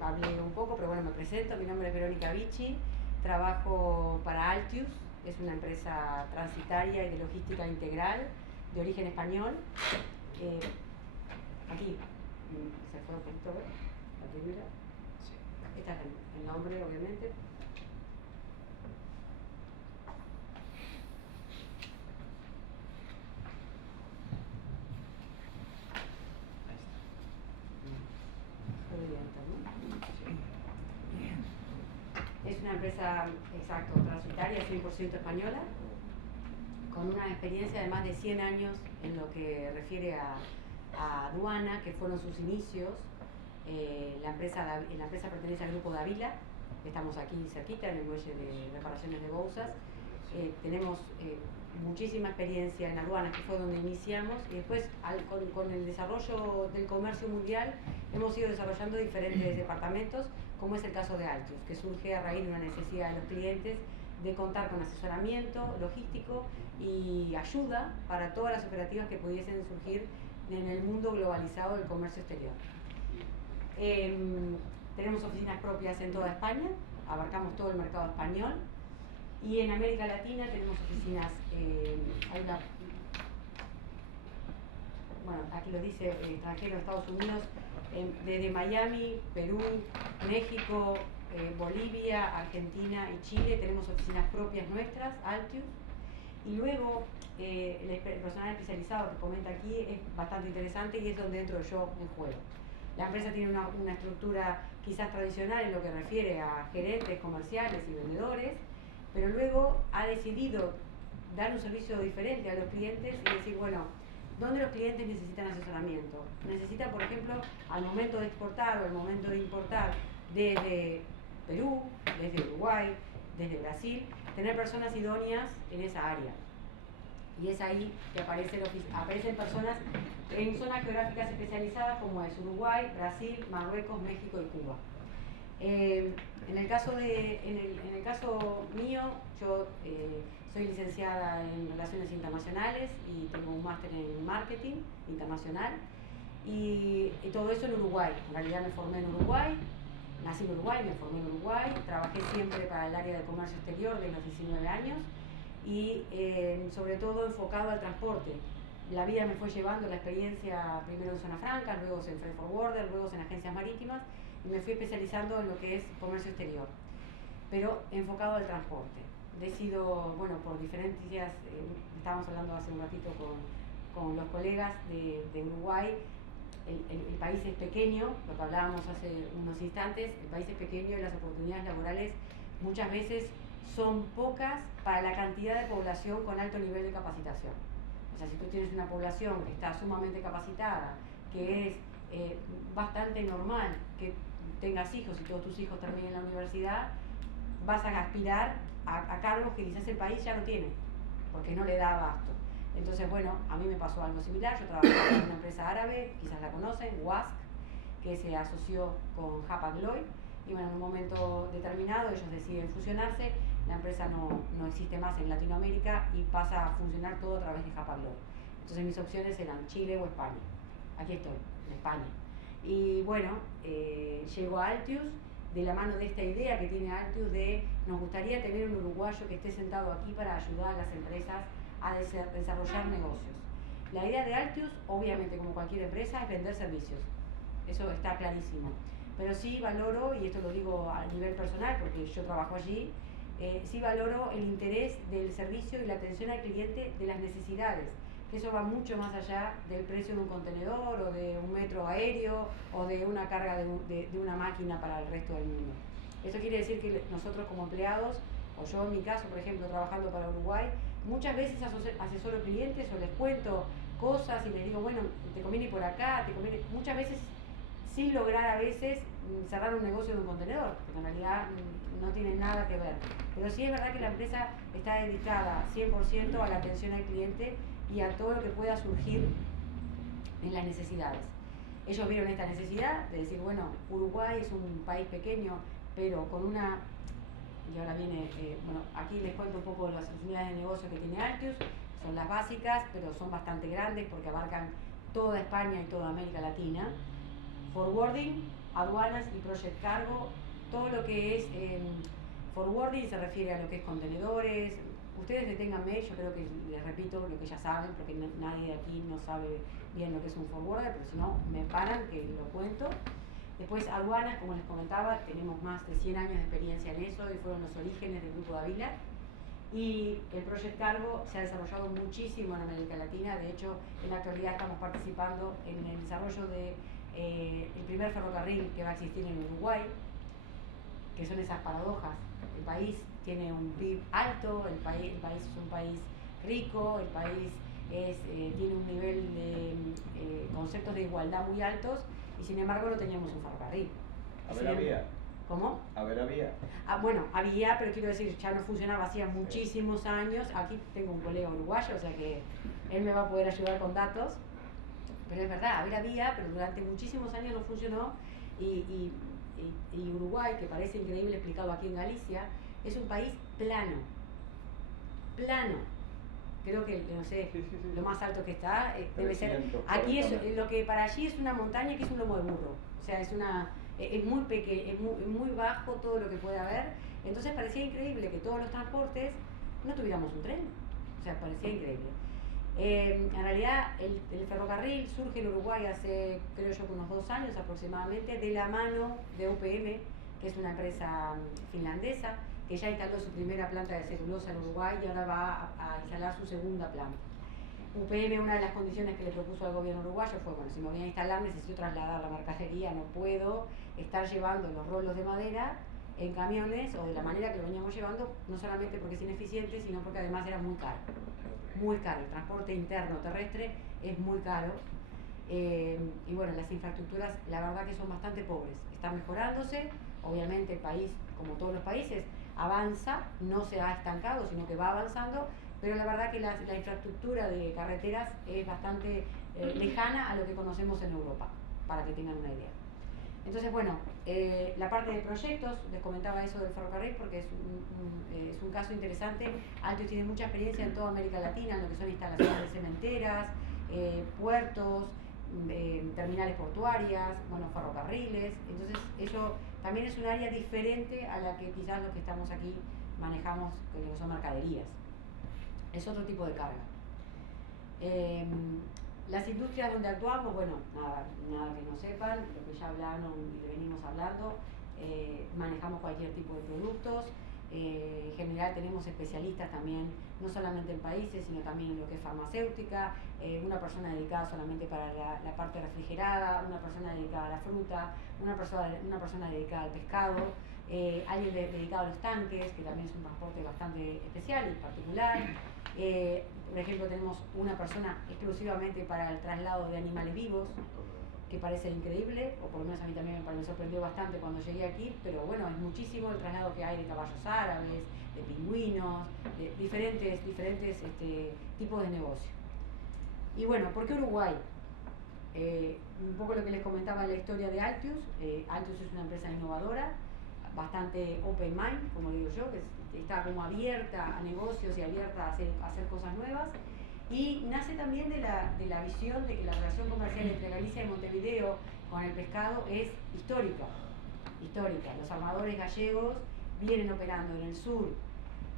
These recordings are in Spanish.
hablé un poco, pero bueno, me presento. Mi nombre es Verónica Vicci, trabajo para Altius, es una empresa transitaria y de logística integral de origen español. Aquí se fue un poquito, ¿ves? La primera. Sí. Este es el nombre, obviamente. Es una empresa, exacto, transitaria, 100% española, con una experiencia de más de 100 años en lo que refiere a aduana, que fueron sus inicios. La empresa pertenece al grupo Davila, estamos aquí cerquita en el muelle de reparaciones de Bouzas. Tenemos muchísima experiencia en aduanas, que fue donde iniciamos, y después con el desarrollo del comercio mundial hemos ido desarrollando diferentes departamentos, como es el caso de Altius, que surge a raíz de una necesidad de los clientes de contar con asesoramiento logístico y ayuda para todas las operativas que pudiesen surgir en el mundo globalizado del comercio exterior. Tenemos oficinas propias en toda España, abarcamos todo el mercado español, y en América Latina tenemos oficinas, bueno, aquí lo dice extranjero, Estados Unidos, desde Miami, Perú, México, Bolivia, Argentina y Chile. Tenemos oficinas propias nuestras, Altius, y luego el personal especializado que comenta aquí es bastante interesante y es donde entro yo en juego. La empresa tiene una estructura quizás tradicional en lo que refiere a gerentes comerciales y vendedores, pero luego ha decidido dar un servicio diferente a los clientes y decir, bueno, ¿dónde los clientes necesitan asesoramiento? Necesitan, por ejemplo, al momento de exportar o al momento de importar desde Perú, desde Uruguay, desde Brasil, tener personas idóneas en esa área. Y es ahí que aparecen personas en zonas geográficas especializadas como es Uruguay, Brasil, Marruecos, México y Cuba. En el caso mío, yo soy licenciada en Relaciones Internacionales y tengo un máster en Marketing Internacional y todo eso en Uruguay. En realidad me formé en Uruguay, nací en Uruguay, me formé en Uruguay, trabajé siempre para el área de comercio exterior desde los 19 años y sobre todo enfocado al transporte. La vida me fue llevando la experiencia primero en zona franca, luego en freight forwarder, luego en agencias marítimas y me fui especializando en lo que es comercio exterior, pero enfocado al transporte. Decido, bueno, por diferencias, estábamos hablando hace un ratito con los colegas de Uruguay, el país es pequeño, lo que hablábamos hace unos instantes, el país es pequeño y las oportunidades laborales muchas veces son pocas para la cantidad de población con alto nivel de capacitación. O sea, si tú tienes una población que está sumamente capacitada, que es bastante normal que tengas hijos y todos tus hijos terminen en la universidad, vas a aspirar a cargos que quizás el país ya no tiene, porque no le da abasto. Entonces, bueno, a mí me pasó algo similar. Yo trabajaba en una empresa árabe, quizás la conocen, WASC, que se asoció con Hapag-Lloyd, y bueno, en un momento determinado ellos deciden fusionarse, la empresa no existe más en Latinoamérica y pasa a funcionar todo a través de Hapag-Lloyd. Entonces mis opciones eran Chile o España. Aquí estoy, en España. Y bueno, llego a Altius de la mano de esta idea que tiene Altius de nos gustaría tener un uruguayo que esté sentado aquí para ayudar a las empresas a desarrollar negocios. La idea de Altius, obviamente como cualquier empresa, es vender servicios. Eso está clarísimo. Pero sí valoro, y esto lo digo a nivel personal porque yo trabajo allí, sí valoro el interés del servicio y la atención al cliente de las necesidades, que eso va mucho más allá del precio de un contenedor o de un metro aéreo o de una carga de una máquina para el resto del mundo. Eso quiere decir que nosotros como empleados, o yo en mi caso, por ejemplo, trabajando para Uruguay, muchas veces asesoro clientes o les cuento cosas y les digo, bueno, te conviene ir por acá, te conviene, muchas veces sin lograr a veces cerrar un negocio de un contenedor, porque en realidad no tiene nada que ver. Pero sí es verdad que la empresa está dedicada 100% a la atención al cliente y a todo lo que pueda surgir en las necesidades. Ellos vieron esta necesidad de decir, bueno, Uruguay es un país pequeño, pero con una... Y ahora viene, bueno, aquí les cuento un poco de las oportunidades de negocio que tiene Altius, son las básicas, pero son bastante grandes porque abarcan toda España y toda América Latina. Forwarding, aduanas y Project Cargo, todo lo que es forwarding se refiere a lo que es contenedores. Ustedes deténganme, yo creo que les repito lo que ya saben, porque nadie de aquí no sabe bien lo que es un forwarder, pero si no, me paran que lo cuento. Después aduanas, como les comentaba, tenemos más de 100 años de experiencia en eso y fueron los orígenes del Grupo Dávila. Y el Project Cargo se ha desarrollado muchísimo en América Latina. De hecho, en la actualidad estamos participando en el desarrollo de el primer ferrocarril que va a existir en Uruguay, que son esas paradojas. El país tiene un PIB alto, el país es un país rico, el país tiene un nivel de conceptos de igualdad muy altos, y sin embargo no teníamos un ferrocarril. A ver, había. ¿Cómo? A ver, había. Bueno, había, pero quiero decir, ya no funcionaba hacía muchísimos años. Aquí tengo un colega uruguayo, o sea que él me va a poder ayudar con datos. Pero es verdad, había, pero durante muchísimos años no funcionó. Y Uruguay, que parece increíble explicado aquí en Galicia, es un país plano. Plano. Creo que, no sé, lo más alto que está debe ser. Aquí es lo que para allí es una montaña, que es un lomo de burro. O sea, es muy pequeño, es muy bajo todo lo que puede haber. Entonces parecía increíble que todos los transportes no tuviéramos un tren. O sea, parecía increíble. En realidad el ferrocarril surge en Uruguay hace, creo yo, unos 2 años aproximadamente, de la mano de UPM, que es una empresa finlandesa, que ya instaló su primera planta de celulosa en Uruguay y ahora va a instalar su segunda planta. UPM, una de las condiciones que le propuso al gobierno uruguayo fue, bueno, si me voy a instalar necesito trasladar la mercadería, no puedo estar llevando los rolos de madera en camiones o de la manera que lo veníamos llevando, no solamente porque es ineficiente, sino porque además era muy caro. Muy caro, el transporte interno terrestre es muy caro. Y bueno, las infraestructuras la verdad que son bastante pobres, están mejorándose. Obviamente el país, como todos los países, avanza, no se ha estancado, sino que va avanzando, pero la verdad que la infraestructura de carreteras es bastante lejana a lo que conocemos en Europa, para que tengan una idea. Entonces, bueno, la parte de proyectos, les comentaba eso del ferrocarril porque es un caso interesante. Altius tiene mucha experiencia en toda América Latina, en lo que son instalaciones de cementeras, puertos, terminales portuarias, bueno, ferrocarriles. Entonces, eso también es un área diferente a la que quizás los que estamos aquí manejamos, que son mercaderías. Es otro tipo de carga. Las industrias donde actuamos, bueno, nada que no sepan, lo que ya hablaron y le venimos hablando, manejamos cualquier tipo de productos. En general tenemos especialistas también, no solamente en países, sino también en lo que es farmacéutica, una persona dedicada solamente para la parte refrigerada, una persona dedicada a la fruta, una persona dedicada al pescado, alguien dedicado a los tanques, que también es un transporte bastante especial y particular. Por ejemplo, tenemos una persona exclusivamente para el traslado de animales vivos, que parece increíble, o por lo menos a mí también me sorprendió bastante cuando llegué aquí, pero bueno, es muchísimo el traslado que hay de caballos árabes, de pingüinos, de diferentes tipos de negocio. Y bueno, ¿por qué Uruguay? Un poco lo que les comentaba en la historia de Altius. Altius es una empresa innovadora, bastante open mind, como digo yo, que está como abierta a negocios y abierta a hacer cosas nuevas. Y nace también de la visión de que la relación comercial entre Galicia y Montevideo con el pescado es histórica. Los armadores gallegos vienen operando en el sur,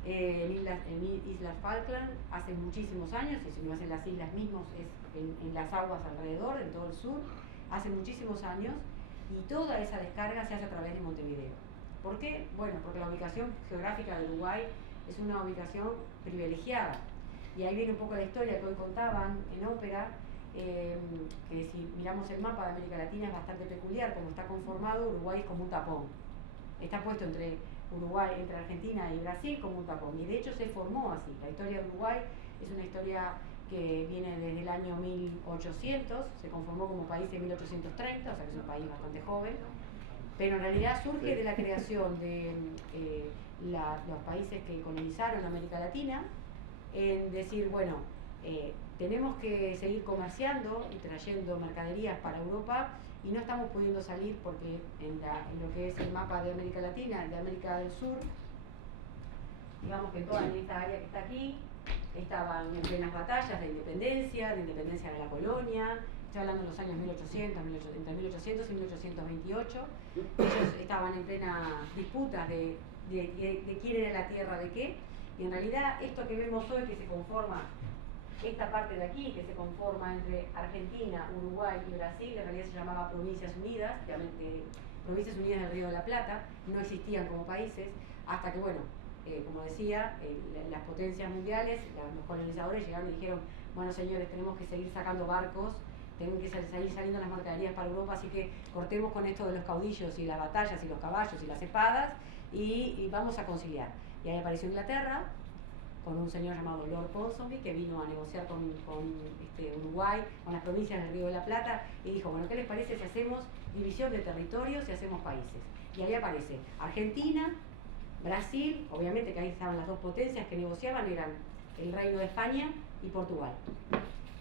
en Islas Falkland, hace muchísimos años, y si no es en las islas mismas, es en las aguas alrededor, en todo el sur, hace muchísimos años, y toda esa descarga se hace a través de Montevideo. ¿Por qué? Bueno, porque la ubicación geográfica de Uruguay es una ubicación privilegiada. Y ahí viene un poco la historia que hoy contaban en ópera, que si miramos el mapa de América Latina es bastante peculiar. Como está conformado, Uruguay es como un tapón. Está puesto entre Argentina y Brasil como un tapón. Y de hecho se formó así. La historia de Uruguay es una historia que viene desde el año 1800, se conformó como país en 1830, o sea que es un país bastante joven. Pero en realidad surge de la creación de los países que colonizaron América Latina, en decir, bueno, tenemos que seguir comerciando y trayendo mercaderías para Europa y no estamos pudiendo salir porque en lo que es el mapa de América Latina, de América del Sur, digamos que toda esta área que está aquí, estaban en plenas batallas de independencia de la colonia, estoy hablando de los años 1800, entre 1800 y 1828, ellos estaban en plena disputa de quién era la tierra de qué, y en realidad esto que vemos hoy que se conforma, esta parte de aquí que se conforma entre Argentina, Uruguay y Brasil, en realidad se llamaba Provincias Unidas, Provincias Unidas del Río de la Plata, no existían como países, hasta que, bueno, como decía, las potencias mundiales, los colonizadores llegaron y dijeron, bueno señores, tenemos que seguir sacando barcos, tienen que seguir saliendo las mercaderías para Europa, así que cortemos con esto de los caudillos y las batallas y los caballos y las espadas y vamos a conciliar. Y ahí apareció Inglaterra con un señor llamado Lord Ponsonby que vino a negociar con Uruguay, con las provincias del Río de la Plata y dijo, bueno, ¿qué les parece si hacemos división de territorios y hacemos países? Y ahí aparece Argentina, Brasil, obviamente que ahí estaban las dos potencias que negociaban, eran el Reino de España y Portugal.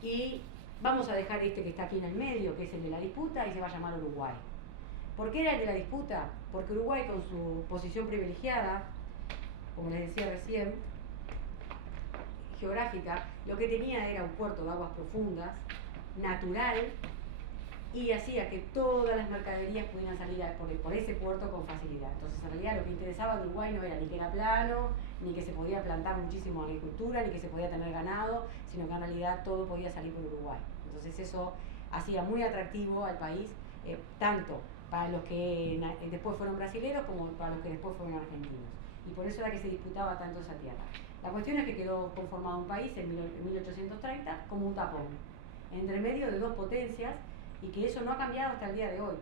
Y vamos a dejar este que está aquí en el medio, que es el de la disputa, y se va a llamar Uruguay. ¿Por qué era el de la disputa? Porque Uruguay, con su posición privilegiada, como les decía recién, geográfica, lo que tenía era un puerto de aguas profundas, natural, y hacía que todas las mercaderías pudieran salir por ese puerto con facilidad. Entonces, en realidad, lo que interesaba a Uruguay no era ni que era plano, ni que se podía plantar muchísimo agricultura, ni que se podía tener ganado, sino que en realidad todo podía salir por Uruguay. Entonces, eso hacía muy atractivo al país, tanto para los que después fueron brasileños como para los que después fueron argentinos. Y por eso era que se disputaba tanto esa tierra. La cuestión es que quedó conformado un país en 1830 como un tapón, entre medio de dos potencias, y que eso no ha cambiado hasta el día de hoy.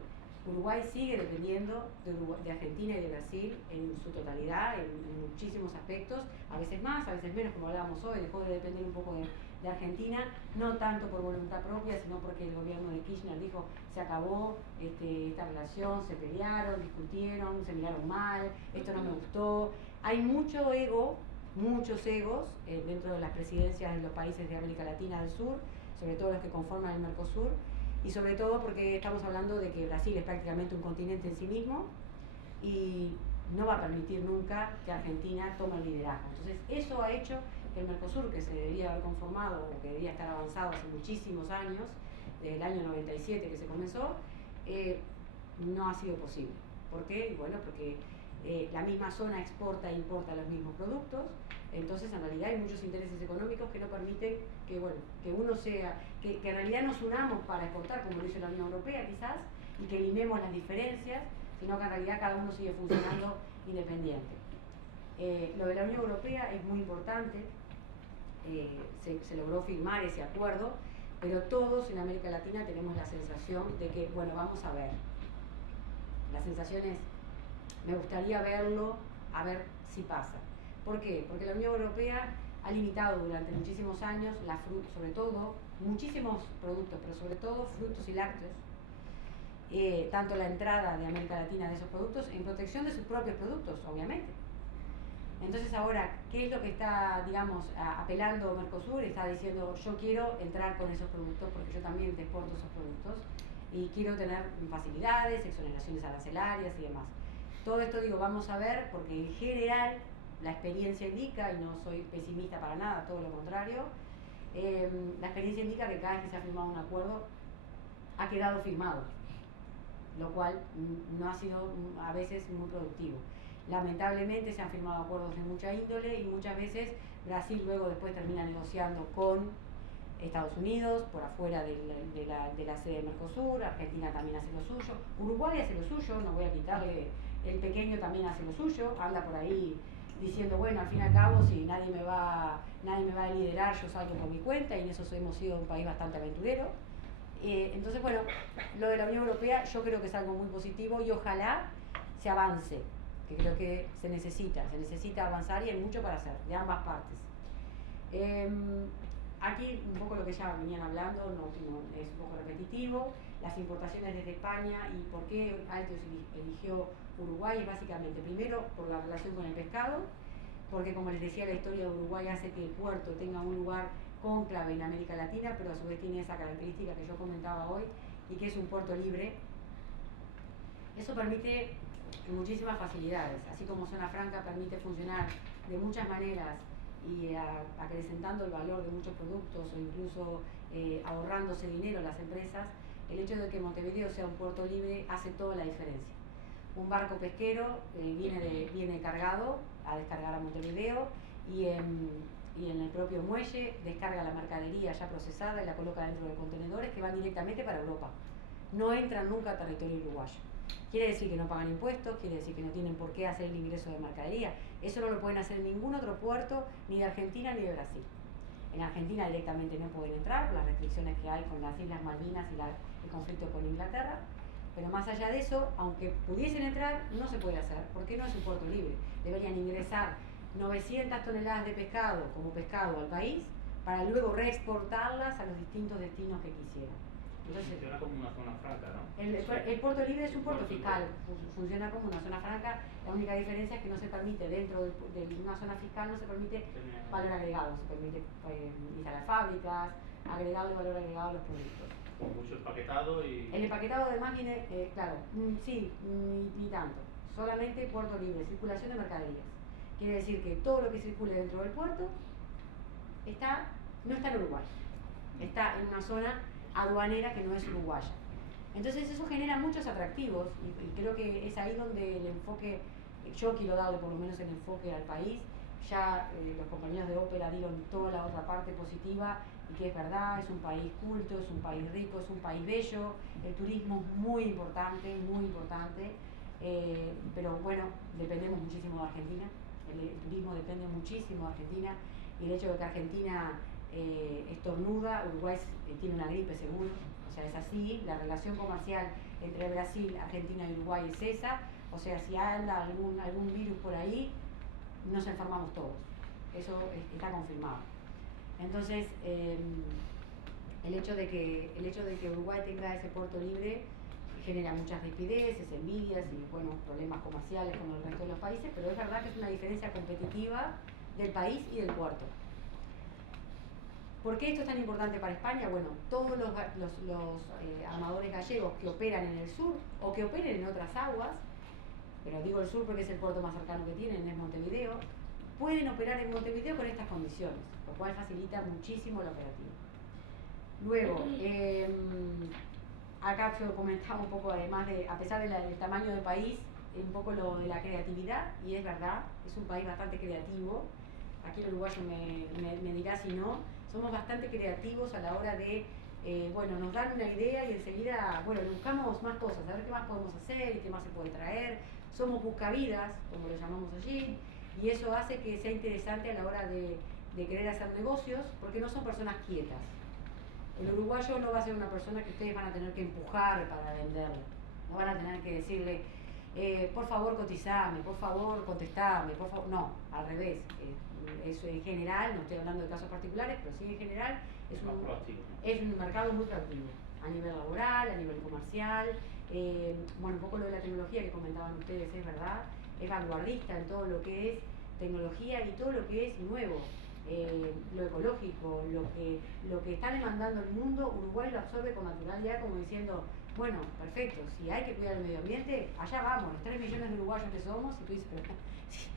Uruguay sigue dependiendo de Argentina y de Brasil en su totalidad, en muchísimos aspectos, a veces más, a veces menos, como hablábamos hoy, dejó de depender un poco de Argentina, no tanto por voluntad propia, sino porque el gobierno de Kirchner dijo, se acabó esta relación, se pelearon, discutieron, se miraron mal, esto no me gustó. Hay mucho ego, muchos egos dentro de las presidencias de los países de América Latina del Sur, sobre todo los que conforman el Mercosur, y sobre todo porque estamos hablando de que Brasil es prácticamente un continente en sí mismo y no va a permitir nunca que Argentina tome el liderazgo. Entonces eso ha hecho que el Mercosur, que se debería haber conformado o que debería estar avanzado hace muchísimos años, desde el año 97 que se comenzó, no ha sido posible. ¿Por qué? Bueno, porque la misma zona exporta e importa los mismos productos, entonces en realidad hay muchos intereses económicos que no permiten que, bueno, que uno sea, que en realidad nos unamos para exportar como lo hizo la Unión Europea quizás, y que limemos las diferencias, sino que en realidad cada uno sigue funcionando independiente. Lo de la Unión Europea es muy importante, se logró firmar ese acuerdo, pero todos en América Latina tenemos la sensación de que, bueno, vamos a ver, la sensación es, me gustaría verlo, a ver si pasa. ¿Por qué? Porque la Unión Europea ha limitado durante muchísimos años, sobre todo, muchísimos productos, pero sobre todo frutos y lácteos, tanto la entrada de América Latina de esos productos en protección de sus propios productos, obviamente. Entonces ahora, ¿qué es lo que está, digamos, apelando Mercosur? Está diciendo, yo quiero entrar con esos productos porque yo también te exporto esos productos y quiero tener facilidades, exoneraciones arancelarias y demás. Todo esto, digo, vamos a ver, porque en general la experiencia indica, y no soy pesimista para nada, todo lo contrario, la experiencia indica que cada vez que se ha firmado un acuerdo, ha quedado firmado, lo cual no ha sido a veces muy productivo. Lamentablemente se han firmado acuerdos de mucha índole y muchas veces Brasil luego después termina negociando con Estados Unidos, por afuera de la sede de Mercosur, Argentina también hace lo suyo, Uruguay hace lo suyo, no voy a quitarle, el pequeño también hace lo suyo, anda por ahí diciendo, bueno, al fin y al cabo, si nadie me va a liderar, yo salgo por mi cuenta, y en eso hemos sido un país bastante aventurero. Entonces, bueno, lo de la Unión Europea yo creo que es algo muy positivo y ojalá se avance, que creo que se necesita avanzar y hay mucho para hacer, de ambas partes. Aquí un poco lo que ya venían hablando, es un poco repetitivo, las importaciones desde España y por qué Altos eligió Uruguay, es básicamente primero por la relación con el pescado, porque como les decía la historia de Uruguay hace que el puerto tenga un lugar cónclave en América Latina, pero a su vez tiene esa característica que yo comentaba hoy y que es un puerto libre. Eso permite muchísimas facilidades, así como Zona Franca permite funcionar de muchas maneras y acrecentando el valor de muchos productos o incluso ahorrándose dinero las empresas, el hecho de que Montevideo sea un puerto libre hace toda la diferencia. Un barco pesquero viene cargado a descargar a Montevideo y en el propio muelle descarga la mercadería ya procesada y la coloca dentro de contenedores que van directamente para Europa. No entran nunca a territorio uruguayo. Quiere decir que no pagan impuestos, quiere decir que no tienen por qué hacer el ingreso de mercadería. Eso no lo pueden hacer en ningún otro puerto, ni de Argentina ni de Brasil. En Argentina directamente no pueden entrar por las restricciones que hay con las Islas Malvinas y el conflicto con Inglaterra. Pero más allá de eso, aunque pudiesen entrar, no se puede hacer, porque no es un puerto libre. Deberían ingresar 900 toneladas de pescado como pescado al país para luego reexportarlas a los distintos destinos que quisieran. Entonces, funciona como una zona franca, ¿no? El puerto libre es un puerto fiscal, funciona como una zona franca. La única diferencia es que no se permite, dentro de una zona fiscal, no se permite valor agregado, se permite instalar fábricas, agregado y valor agregado a los productos. Con mucho empaquetado y... El empaquetado además viene, claro, sí, ni tanto, solamente puerto libre, circulación de mercaderías. Quiere decir que todo lo que circule dentro del puerto no está en Uruguay, está en una zona aduanera que no es uruguaya. Entonces eso genera muchos atractivos y creo que es ahí donde el enfoque, yo quiero darle por lo menos el enfoque al país. Ya los compañeros de ópera dieron toda la otra parte positiva y que es verdad, es un país culto, es un país rico, es un país bello, el turismo es muy importante, pero bueno, dependemos muchísimo de Argentina, el turismo depende muchísimo de Argentina y el hecho de que Argentina estornuda, Uruguay tiene una gripe seguro, o sea, es así, la relación comercial entre Brasil, Argentina y Uruguay es esa, o sea, si anda algún virus por ahí, nos enfermamos todos, eso está confirmado. Entonces, el hecho de que Uruguay tenga ese puerto libre genera muchas rispideces, envidias y bueno, problemas comerciales con el resto de los países, pero es verdad que es una diferencia competitiva del país y del puerto. ¿Por qué esto es tan importante para España? Bueno, todos los armadores gallegos que operan en el sur o que operen en otras aguas, pero digo el sur porque es el puerto más cercano que tienen, es Montevideo, pueden operar en Montevideo con estas condiciones, lo cual facilita muchísimo la operativa. Luego, acá yo comentaba un poco, además a pesar del tamaño del país, un poco lo de la creatividad, y es verdad, es un país bastante creativo. Aquí el uruguayo me dirá si no, somos bastante creativos a la hora de, bueno, nos dan una idea y enseguida, bueno, buscamos más cosas, a ver qué más podemos hacer y qué más se puede traer. Somos buscavidas, como lo llamamos allí, y eso hace que sea interesante a la hora de querer hacer negocios, porque no son personas quietas. El uruguayo no va a ser una persona que ustedes van a tener que empujar para venderle, no van a tener que decirle, por favor cotizame, por favor contestame, por favor, no, al revés. Eso en general, no estoy hablando de casos particulares, pero sí en general es un mercado muy proactivo, a nivel laboral, a nivel comercial, bueno, un poco lo de la tecnología que comentaban ustedes es verdad, es vanguardista en todo lo que es tecnología y todo lo que es nuevo, lo ecológico, lo que está demandando el mundo, Uruguay lo absorbe con naturalidad como diciendo, bueno, perfecto, si hay que cuidar el medio ambiente, allá vamos, los 3 millones de uruguayos que somos, y tú dices, pero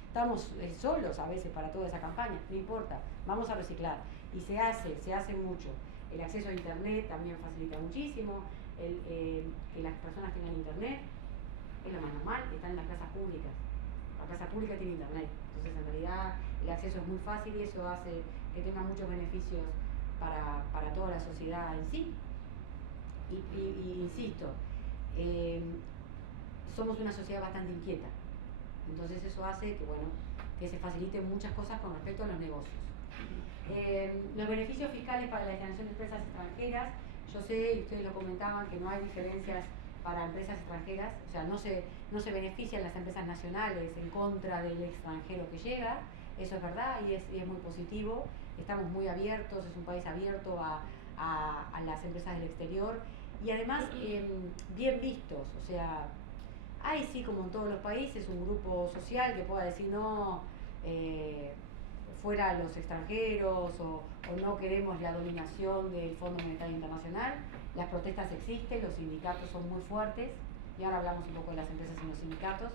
estamos solos a veces para toda esa campaña, no importa, vamos a reciclar. Y se hace mucho. El acceso a internet también facilita muchísimo, que las personas tengan internet, es lo más normal, está en las plazas públicas. La plaza pública tiene internet, entonces en realidad el acceso es muy fácil y eso hace que tenga muchos beneficios para toda la sociedad en sí. Y insisto, somos una sociedad bastante inquieta. Entonces eso hace que, bueno, que se faciliten muchas cosas con respecto a los negocios. Los beneficios fiscales para la generación de empresas extranjeras, yo sé, y ustedes lo comentaban, que no hay diferencias para empresas extranjeras, o sea, no se benefician las empresas nacionales en contra del extranjero que llega, eso es verdad y es muy positivo, estamos muy abiertos, es un país abierto a las empresas del exterior y además bien vistos, o sea, hay sí, como en todos los países, un grupo social que pueda decir no, fuera los extranjeros o no queremos la dominación del Fondo Monetario Internacional. Las protestas existen, los sindicatos son muy fuertes y ahora hablamos un poco de las empresas y los sindicatos,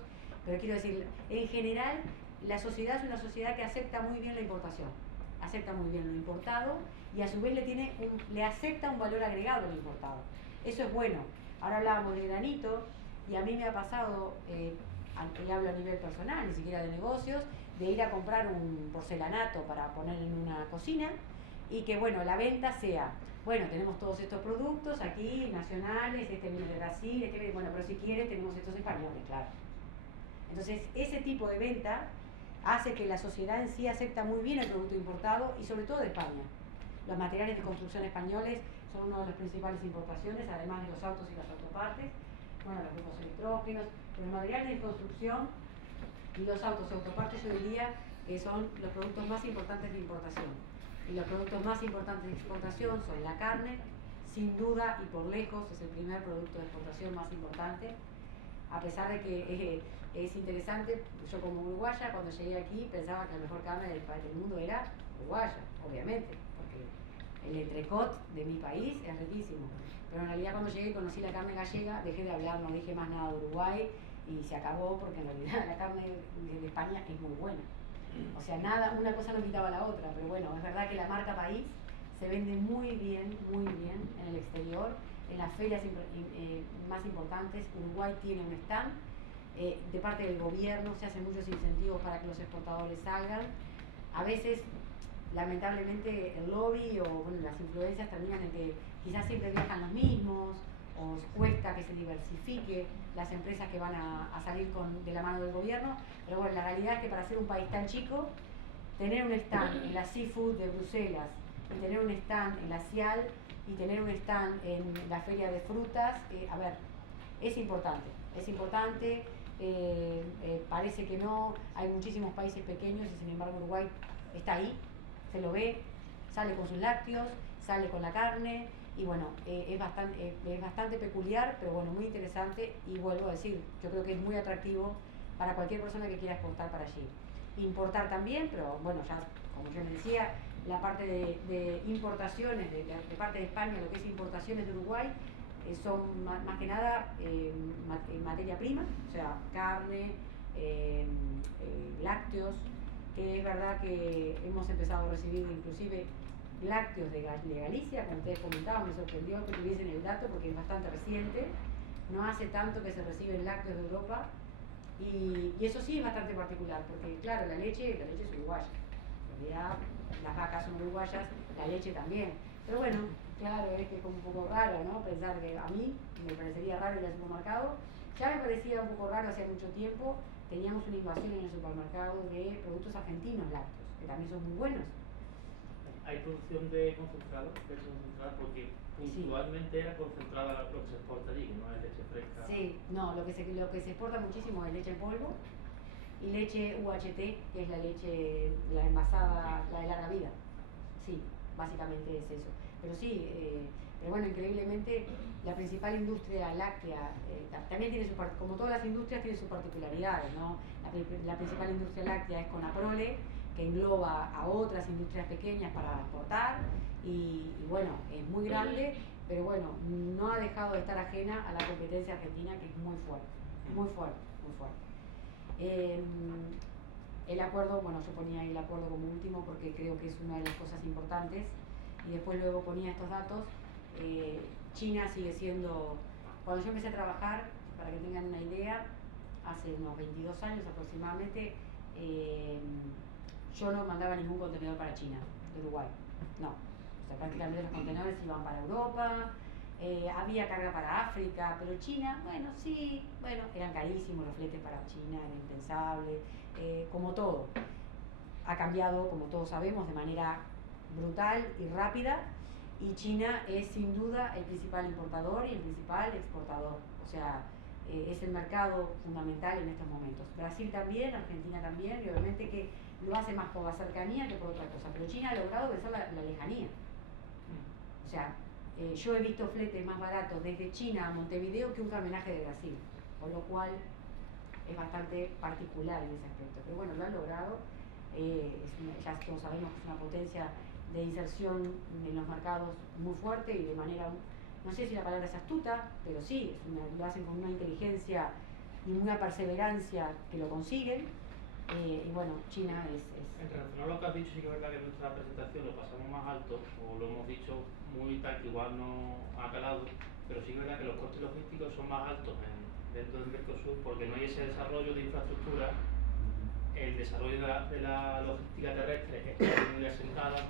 pero quiero decir, en general la sociedad es una sociedad que acepta muy bien la importación, acepta muy bien lo importado y a su vez le acepta un valor agregado al importado. Eso es bueno. Ahora hablábamos de granito y a mí me ha pasado, y hablo a nivel personal, ni siquiera de negocios, de ir a comprar un porcelanato para poner en una cocina y que bueno, la venta sea, bueno, tenemos todos estos productos aquí, nacionales, este viene de Brasil, este viene, bueno, pero si quieres tenemos estos españoles, claro. Entonces, ese tipo de venta hace que la sociedad en sí acepta muy bien el producto importado y sobre todo de España. Los materiales de construcción españoles son una de las principales importaciones, además de los autos y las autopartes, bueno, los grupos electrógenos, pero los materiales de construcción y los autos y autopartes yo diría que son los productos más importantes de importación. Y los productos más importantes de exportación son la carne, sin duda y por lejos es el primer producto de exportación más importante, a pesar de que es interesante, yo como uruguaya cuando llegué aquí pensaba que la mejor carne del mundo era uruguaya, obviamente, porque el entrecot de mi país es riquísimo, pero en realidad cuando llegué y conocí la carne gallega, dejé de hablar, no dije más nada de Uruguay y se acabó porque en realidad la carne de España es muy buena. O sea, nada, una cosa no quitaba la otra, pero bueno, es verdad que la marca país se vende muy bien en el exterior, en las ferias más importantes. Uruguay tiene un stand, de parte del gobierno se hacen muchos incentivos para que los exportadores salgan. A veces, lamentablemente, el lobby o bueno, las influencias terminan en que quizás siempre viajan los mismos, o cuesta que se diversifique las empresas que van a salir de la mano del gobierno, pero bueno, la realidad es que para ser un país tan chico, tener un stand en la Seafood de Bruselas, y tener un stand en la CIAL, y tener un stand en la Feria de Frutas, a ver, es importante, parece que no, hay muchísimos países pequeños y sin embargo Uruguay está ahí, se lo ve, sale con sus lácteos, sale con la carne, y bueno, es bastante peculiar, pero bueno, muy interesante, y vuelvo a decir, yo creo que es muy atractivo para cualquier persona que quiera exportar para allí. Importar también, pero bueno, ya como yo les decía, la parte de importaciones, de parte de España, lo que es importaciones de Uruguay, son más que nada materia prima, o sea, carne, lácteos, que es verdad que hemos empezado a recibir inclusive lácteos de Galicia, como ustedes comentaban, me sorprendió que tuviesen el dato porque es bastante reciente, no hace tanto que se reciben lácteos de Europa y eso sí es bastante particular porque claro, la leche es uruguaya, en realidad las vacas son uruguayas, la leche también, pero bueno, claro, es que es como un poco raro, ¿no? Pensar que a mí me parecería raro ir al supermercado, ya me parecía un poco raro hace mucho tiempo, teníamos una invasión en el supermercado de productos argentinos lácteos, que también son muy buenos. ¿Hay producción de concentrado? Leche concentrada, porque puntualmente sí. Era concentrada lo que se exporta allí, no es leche fresca. Sí, no, lo que se exporta muchísimo es leche en polvo y leche UHT, que es la leche, la envasada, la de larga vida. Sí, básicamente es eso. Pero sí, pero bueno, increíblemente la principal industria láctea también tiene como todas las industrias tiene sus particularidades, ¿no? La principal industria láctea es Conaprole, que engloba a otras industrias pequeñas para exportar y bueno, es muy grande, pero bueno, no ha dejado de estar ajena a la competencia argentina, que es muy fuerte, muy fuerte, muy fuerte. El acuerdo, bueno, yo ponía ahí el acuerdo como último porque creo que es una de las cosas importantes y después luego ponía estos datos. China sigue siendo, cuando yo empecé a trabajar, para que tengan una idea, hace unos 22 años aproximadamente, yo no mandaba ningún contenedor para China, de Uruguay, no. O sea, prácticamente los contenedores iban para Europa, había carga para África, pero China, bueno, sí, bueno, eran carísimos los fletes para China, era impensable, como todo. Ha cambiado, como todos sabemos, de manera brutal y rápida, y China es sin duda el principal importador y el principal exportador, o sea, es el mercado fundamental en estos momentos. Brasil también, Argentina también, y obviamente que lo hace más por la cercanía que por otra cosa, pero China ha logrado vencer la lejanía. O sea, yo he visto fletes más baratos desde China a Montevideo que un homenaje de Brasil, con lo cual es bastante particular en ese aspecto. Pero bueno, lo han logrado, ya todos sabemos que es una potencia de inserción en los mercados muy fuerte y de manera, no sé si la palabra es astuta, pero sí, lo hacen con una inteligencia y una perseverancia que lo consiguen. y bueno, China es... En relación a lo que has dicho, sí que es verdad que en nuestra presentación lo pasamos más alto, o lo hemos dicho muy tal que igual no ha calado, pero sí que es verdad que los costes logísticos son más altos dentro del Mercosur porque no hay ese desarrollo de infraestructura. El desarrollo de la logística terrestre está muy asentada.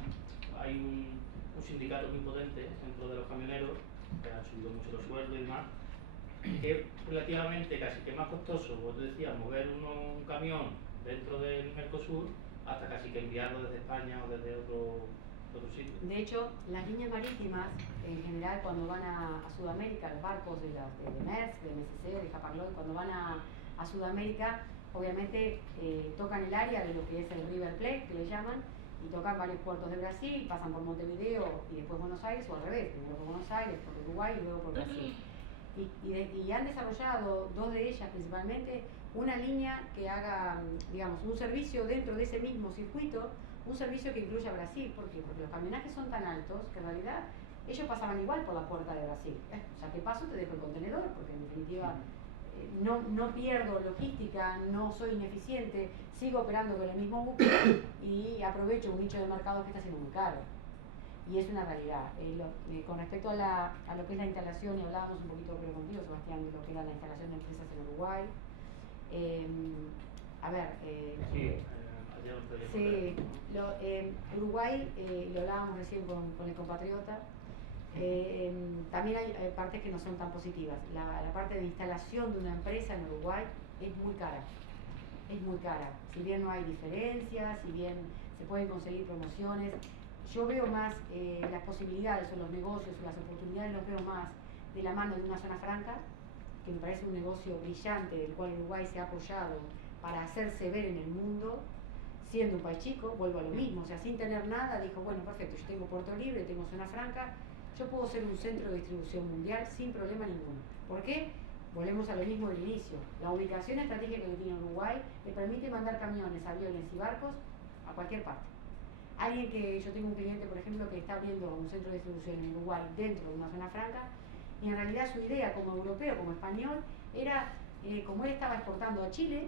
Hay un sindicato muy potente dentro de los camioneros que han subido mucho los sueldos y demás, que es relativamente casi que más costoso, vos decías, mover un camión dentro del Mercosur hasta casi que enviarlo desde España o desde otro sitio. De hecho, las líneas marítimas, en general, cuando van a Sudamérica, los barcos de Maersk, de MSC, de Hapag-Lloyd, cuando van a Sudamérica, obviamente tocan el área de lo que es el River Plate, que le llaman, y tocan varios puertos de Brasil, pasan por Montevideo y después Buenos Aires, o al revés, primero por Buenos Aires, por Uruguay y luego por Brasil. Y han desarrollado, dos de ellas principalmente, una línea que haga, digamos, un servicio dentro de ese mismo circuito, un servicio que incluya Brasil. ¿Por qué? Porque los camionajes son tan altos que en realidad ellos pasaban igual por la puerta de Brasil. O sea, que paso te dejo el contenedor, porque en definitiva no pierdo logística, no soy ineficiente, sigo operando con el mismo buque y aprovecho un nicho de mercado que está siendo muy caro. Y es una realidad. Con respecto a lo que es la instalación, y hablábamos un poquito creo contigo, Sebastián, de lo que era la instalación de empresas en Uruguay. Uruguay, lo hablábamos recién con el compatriota, también hay partes que no son tan positivas. La parte de instalación de una empresa en Uruguay es muy cara. Es muy cara. Si bien no hay diferencias, si bien se pueden conseguir promociones, yo veo más las posibilidades o los negocios o las oportunidades los veo más de la mano de una zona franca, que me parece un negocio brillante del cual Uruguay se ha apoyado para hacerse ver en el mundo, siendo un país chico, vuelvo a lo mismo, o sea, sin tener nada, dijo, bueno, perfecto, yo tengo Puerto Libre, tengo zona franca, yo puedo ser un centro de distribución mundial sin problema ninguno. ¿Por qué? Volvemos a lo mismo del inicio. La ubicación estratégica que tiene Uruguay le permite mandar camiones, aviones y barcos a cualquier parte. Yo tengo un cliente, por ejemplo, que está abriendo un centro de distribución en Uruguay dentro de una zona franca, y en realidad su idea como europeo, como español, era, como él estaba exportando a Chile,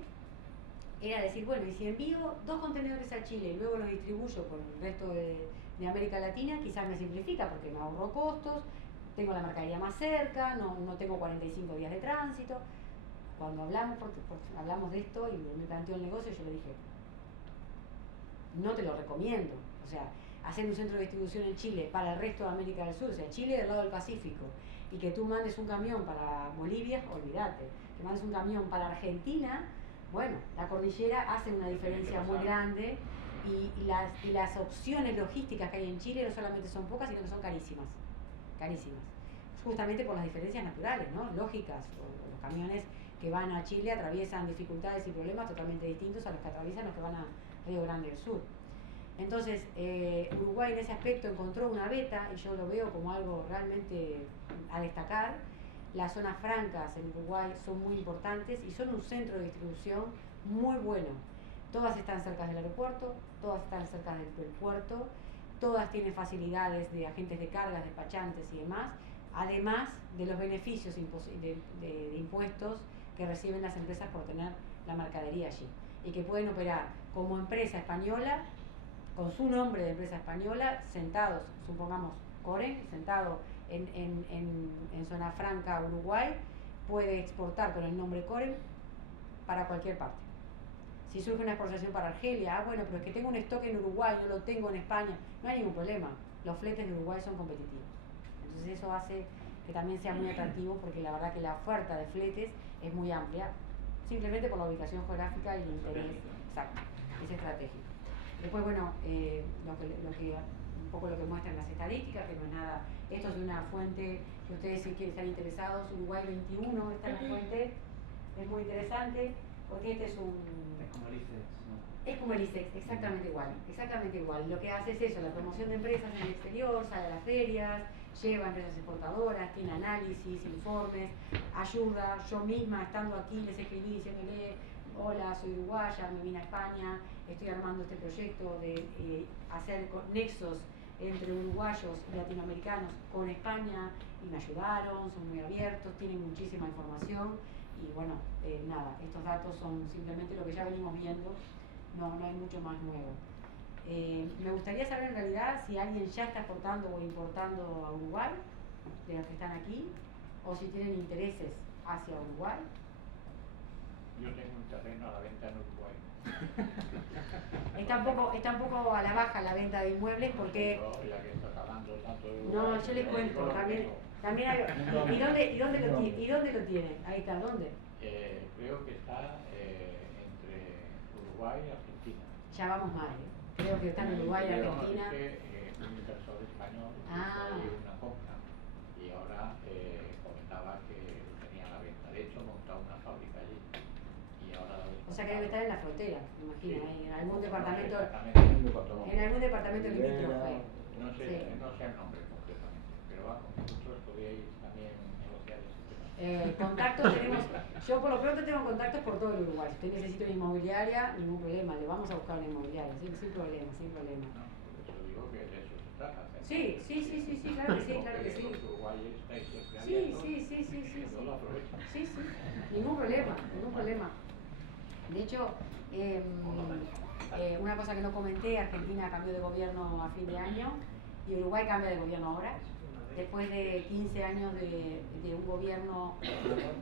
era decir, bueno, y si envío 2 contenedores a Chile y luego los distribuyo por el resto de América Latina, quizás me simplifica porque me ahorro costos, tengo la mercadería más cerca, no tengo 45 días de tránsito. Cuando hablamos de esto y me planteó el negocio, yo le dije, no te lo recomiendo. O sea, hacer un centro de distribución en Chile para el resto de América del Sur, o sea, Chile del lado del Pacífico, y que tú mandes un camión para Bolivia, olvídate. Que mandes un camión para Argentina, bueno, la cordillera hace una diferencia muy grande, y las opciones logísticas que hay en Chile no solamente son pocas, sino que son carísimas. Carísimas. Justamente por las diferencias naturales, ¿no? Lógicas. Los camiones que van a Chile atraviesan dificultades y problemas totalmente distintos a los que atraviesan los que van a Río Grande del Sur. Entonces, Uruguay en ese aspecto encontró una beta, y yo lo veo como algo realmente a destacar. Las zonas francas en Uruguay son muy importantes y son un centro de distribución muy bueno. Todas están cerca del aeropuerto, todas están cerca del puerto, todas tienen facilidades de agentes de cargas, despachantes y demás, además de los beneficios de impuestos que reciben las empresas por tener la mercadería allí, y que pueden operar como empresa española, con su nombre de empresa española, sentados, supongamos Coren, sentado en zona franca Uruguay, puede exportar con el nombre Coren para cualquier parte. Si surge una exportación para Argelia, bueno, pero es que tengo un stock en Uruguay, no lo tengo en España, no hay ningún problema, los fletes de Uruguay son competitivos. Entonces eso hace que también sea muy atractivo, porque la verdad que la oferta de fletes es muy amplia, simplemente por la ubicación geográfica y el interés, exacto, es estratégico. Después, bueno, un poco lo que muestran las estadísticas, que no es nada, esto es de una fuente que ustedes, si quieren estar interesados, Uruguay 21, esta es la fuente, es muy interesante, porque este es un... Es como el ICEX, ¿no? Es como el ICEX, exactamente igual, exactamente igual. Lo que hace es eso, la promoción de empresas en el exterior, sale a las ferias, lleva a empresas exportadoras, tiene análisis, informes, ayuda. Yo misma, estando aquí, les escribí diciéndole, hola, soy uruguaya, me vine a España, estoy armando este proyecto de hacer nexos entre uruguayos y latinoamericanos con España, y me ayudaron, son muy abiertos, tienen muchísima información, y bueno, nada, estos datos son simplemente lo que ya venimos viendo, no hay mucho más nuevo. Me gustaría saber en realidad si alguien ya está exportando o importando a Uruguay, de los que están aquí, o si tienen intereses hacia Uruguay. Yo tengo un terreno a la venta en Uruguay. Está un poco a la baja la venta de inmuebles porque... Ya que estás hablando tanto de Uruguay, No, yo les cuento, también hay... ¿Y dónde lo tienen? Ahí está, ¿dónde? Creo que está entre Uruguay y Argentina. Ya vamos mal, ¿eh? Creo que está en Uruguay y Argentina. Un inversor español Ah. hizo una compra y ahora comentaba que tenía a la venta. De hecho, montado una fábrica allí. Y ahora O sea que debe estar en la frontera, me imagino, sí. ahí, en algún departamento. En algún departamento limítrofe. No sé, Sí. no sé el nombre concretamente, pero vamos, vosotros podéis también negociar ese tema. Contactos tenemos, yo por lo pronto tengo contactos por todo el Uruguay. Si usted necesita una inmobiliaria, ningún problema, le vamos a buscar una inmobiliaria, sin problema, sin problema. No, por eso digo que de eso se trata. Sí, claro que sí, claro que sí. Uruguay estáis siempre Sí, abiertos, no lo aprovechan. sí, ningún problema, ningún problema. De hecho, una cosa que no comenté, Argentina cambió de gobierno a fin de año y Uruguay cambia de gobierno ahora. Después de 15 años de un gobierno,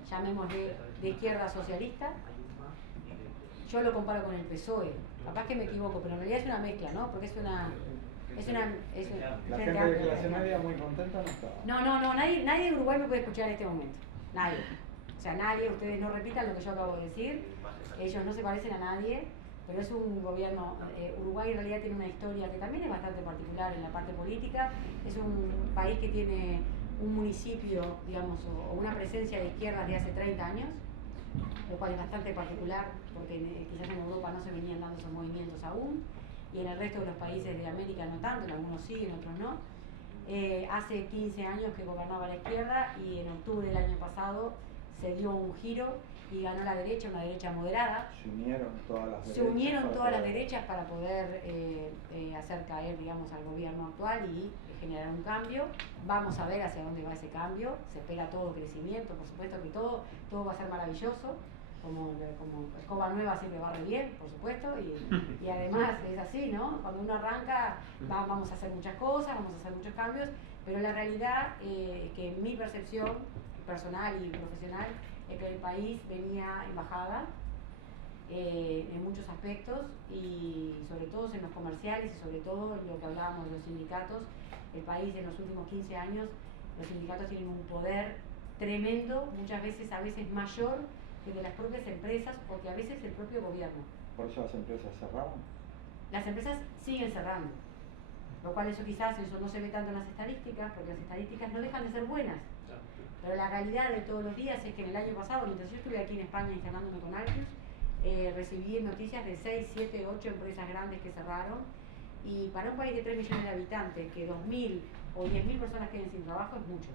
llamémosle, de izquierda socialista, yo lo comparo con el PSOE. Capaz que me equivoco, pero en realidad es una mezcla, ¿no? Porque La gente de clase media muy contenta no estaba. No, nadie de Uruguay me puede escuchar en este momento. Nadie. O sea, nadie, ustedes no repitan lo que yo acabo de decir. Ellos no se parecen a nadie, pero es un gobierno. Uruguay en realidad tiene una historia que también es bastante particular en la parte política. Es un país que tiene un municipio, digamos, o una presencia de izquierdas de hace 30 años, lo cual es bastante particular porque quizás en Europa no se venían dando esos movimientos aún, y en el resto de los países de América no tanto, en algunos sí, en otros no. Hace 15 años que gobernaba la izquierda y en octubre del año pasado se dio un giro y ganó la derecha, una derecha moderada. Se unieron todas las derechas. Se unieron todas las derechas para poder hacer caer, digamos, al gobierno actual y generar un cambio. Vamos a ver hacia dónde va ese cambio. Se espera todo crecimiento, por supuesto que todo va a ser maravilloso. Como escoba nueva siempre va re bien, por supuesto, y además es así, ¿no? Cuando uno arranca vamos a hacer muchas cosas, vamos a hacer muchos cambios, pero la realidad es que mi percepción personal y profesional es que el país venía en bajada en muchos aspectos y sobre todo en los comerciales y sobre todo en lo que hablábamos de los sindicatos. El país en los últimos 15 años, los sindicatos tienen un poder tremendo, muchas veces a veces mayor que de las propias empresas o que a veces el propio gobierno. ¿Por eso las empresas cerraron? Las empresas siguen cerrando, lo cual eso quizás no se ve tanto en las estadísticas, porque las estadísticas no dejan de ser buenas. Pero la realidad de todos los días es que en el año pasado, mientras yo estuve aquí en España instalándome con Alpius, recibí noticias de 6, 7, 8 empresas grandes que cerraron, y para un país de 3 millones de habitantes, que 2.000 o 10.000 personas queden sin trabajo es mucho.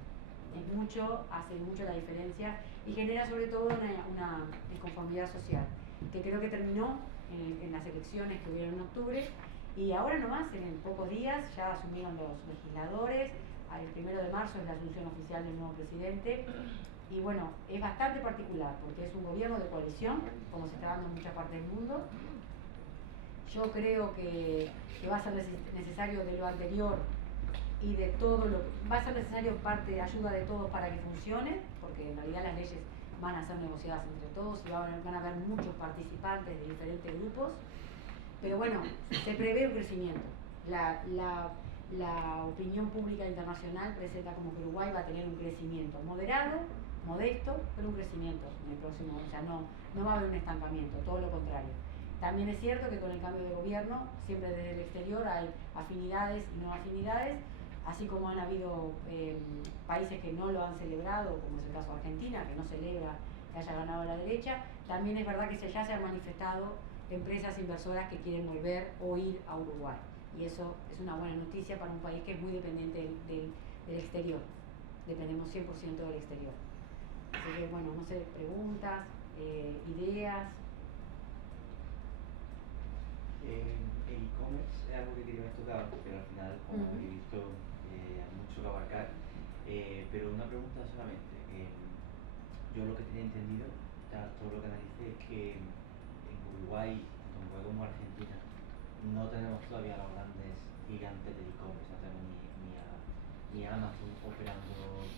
Es mucho, hace mucho la diferencia y genera sobre todo una disconformidad social, que creo que terminó en las elecciones que hubieron en octubre, y ahora nomás, en pocos días, ya asumieron los legisladores. El 1 de marzo es la asunción oficial del nuevo presidente, y bueno, es bastante particular porque es un gobierno de coalición, como se está dando en muchas partes del mundo. Yo creo que va a ser necesario de lo anterior y de todo lo va a ser necesario ayuda de todos para que funcione, porque en realidad las leyes van a ser negociadas entre todos y van a haber muchos participantes de diferentes grupos, pero bueno, se prevé un crecimiento. La opinión pública internacional presenta como que Uruguay va a tener un crecimiento moderado, modesto, pero un crecimiento en el próximo, o sea, no va a haber un estancamiento, todo lo contrario. También es cierto que con el cambio de gobierno, siempre desde el exterior hay afinidades y no afinidades, así como han habido países que no lo han celebrado, como es el caso de Argentina, que no celebra que haya ganado la derecha. También es verdad que ya se han manifestado empresas inversoras que quieren volver o ir a Uruguay, y eso es una buena noticia para un país que es muy dependiente del exterior. Dependemos 100% del exterior. Así que bueno, no sé, preguntas, ideas. El e-commerce es algo que quería tocar, pero al final, como he visto, hay mucho que abarcar. Pero una pregunta solamente. Yo lo que tenía entendido todo lo que analice es que en Uruguay, tanto en Uruguay como en Argentina, no tenemos todavía los grandes gigantes de e-commerce, no tenemos ni Amazon operando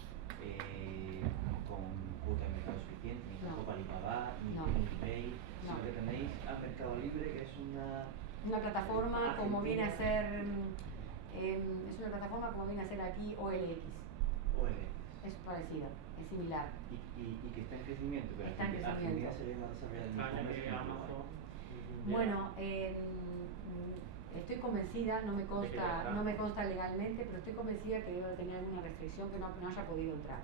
con cuota de mercado suficiente, ni tampoco Alibaba, ni eBay, sino que tenéis a Mercado Libre, que es una plataforma como viene a ser es una plataforma como viene a ser aquí OLX. Es parecida, es similar. Y que está en crecimiento, pero está en Argentina se ve más desarrollada en e-commerce. Bueno, estoy convencida, no me consta legalmente, pero estoy convencida que debe tener alguna restricción que no haya podido entrar.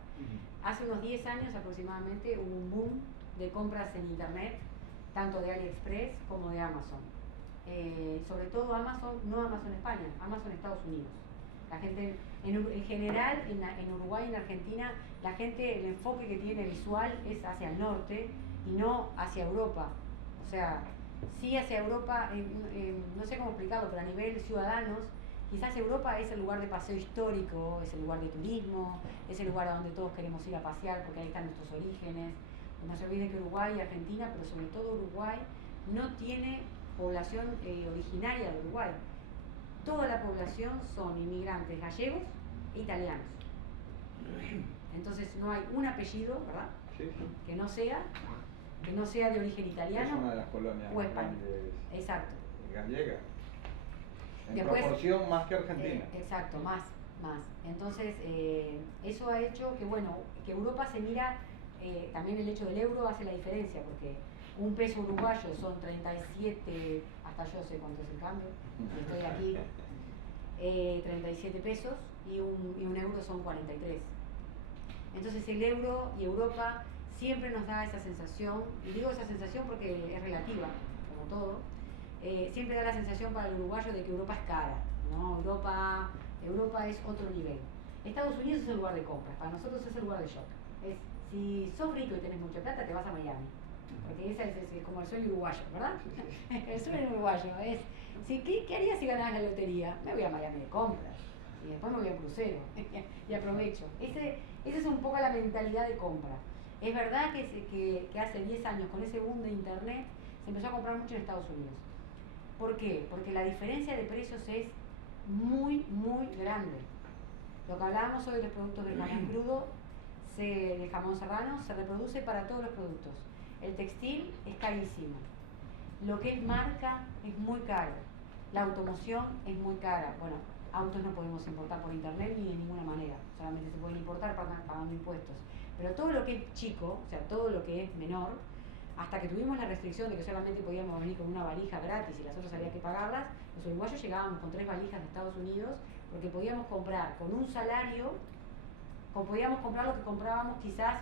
Hace unos 10 años aproximadamente hubo un boom de compras en internet, tanto de AliExpress como de Amazon. Sobre todo Amazon, no Amazon España, Amazon Estados Unidos. La gente, en general, en Uruguay y en Argentina, la gente, el enfoque que tiene visual es hacia el norte y no hacia Europa. O sea, sí hacia Europa, no sé cómo explicarlo, pero a nivel ciudadanos, quizás Europa es el lugar de paseo histórico, es el lugar de turismo, es el lugar a donde todos queremos ir a pasear porque ahí están nuestros orígenes. No se olvide que Uruguay y Argentina, pero sobre todo Uruguay, no tiene población originaria de Uruguay. Toda la población son inmigrantes gallegos e italianos. Entonces no hay un apellido, ¿verdad? Sí, sí. Que no sea de origen italiano. Es una de las colonias o español. grandes. Exacto. Gallega. En Después, proporción más que Argentina. Exacto, más. Entonces, eso ha hecho que, bueno, que Europa se mira, también el hecho del euro hace la diferencia, porque un peso uruguayo son 37, hasta yo sé cuánto es el cambio, estoy aquí, 37 pesos y un euro son 43. Entonces el euro y Europa siempre nos da esa sensación, y digo esa sensación porque es relativa, como todo, siempre da la sensación para el uruguayo de que Europa es cara, ¿no? Europa es otro nivel. Estados Unidos es el lugar de compras, para nosotros es el lugar de shock. Si sos rico y tenés mucha plata, te vas a Miami. Porque ese es como el sueño uruguayo, ¿verdad? El sueño uruguayo es, ¿qué harías si ganaras la lotería? Me voy a Miami de compras y después me voy a crucero y aprovecho. Esa es un poco la mentalidad de compra. Es verdad que hace 10 años con ese boom de internet se empezó a comprar mucho en Estados Unidos. ¿Por qué? Porque la diferencia de precios es muy, muy grande. Lo que hablábamos hoy de los productos del jamón crudo, del jamón serrano, se reproduce para todos los productos. El textil es carísimo. Lo que es marca es muy caro. La automoción es muy cara. Bueno, autos no podemos importar por internet ni de ninguna manera. Solamente se pueden importar pagando impuestos. Pero todo lo que es chico, o sea, todo lo que es menor, hasta que tuvimos la restricción de que solamente podíamos venir con una valija gratis y las otras había que pagarlas, los uruguayos llegábamos con 3 valijas de Estados Unidos porque podíamos comprar con un salario, podíamos comprar lo que comprábamos quizás